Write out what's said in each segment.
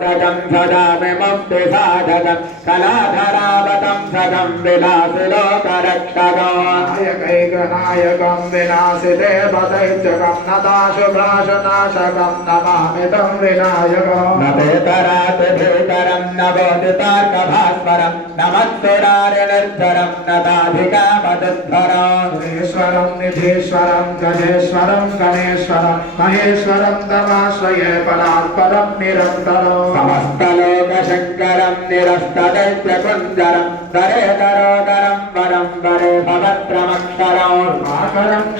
सदं सदामिमपि साधकं कलाधरावतं सदं विलासलोकरक्षकैकनायकं विनाशिते पदैत्यकं नदाशुभाशनाशकं नमामितं विनायकं। न पेतरात् भीतरं न శ్రీకామేశ్వరం నమస్సురారణ్వరం నదాధికామధస్వరేశ్వరం నిధేశ్వరం గణేశ్వరం గణేశ్వరం మహేశ్వరం తమాశ్రయే పరాత్పరం నిరంతరం సమస్తలోకశంకరం నిరస్తదైత్యకుంజరం ధరేధరోధరం వరం వరే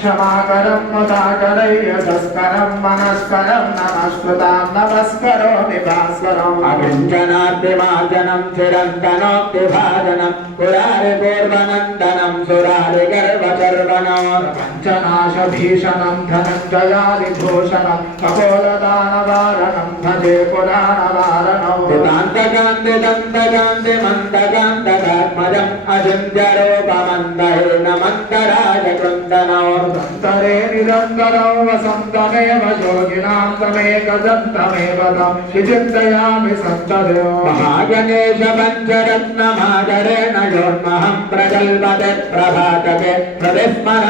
आकरं क्षमाकरं मुदाकरय्यतस्करं मनस्करं नमस्कृतां नमस्करोमि भास्वरम् अकिञ्चनाद्रिमार्जनं चिरन्तनोक्तिभाजनं पुरारिपूर्वनन्दनं सुरारिगर्वचर्वणम् पञ्चनाशभीषणं धनञ्जयादिभूषणं कपोलदानवारणं भजे पुराणवारणौ कान्तिदन्तकान्तिमन्तकान्तकात्मजम् अजिञ्जरूपमन्दहीनमन्तराजकृन्दनौ दन्तरे निरन्तरौ वसन्तमेव योगिनां तमेकदन्तमेव तं विचिन्तयामि सन्तदेव महागणेश पञ्चरत्नमादरेण योन्महं प्रकल्पते प्रभातके प्रविस्मरो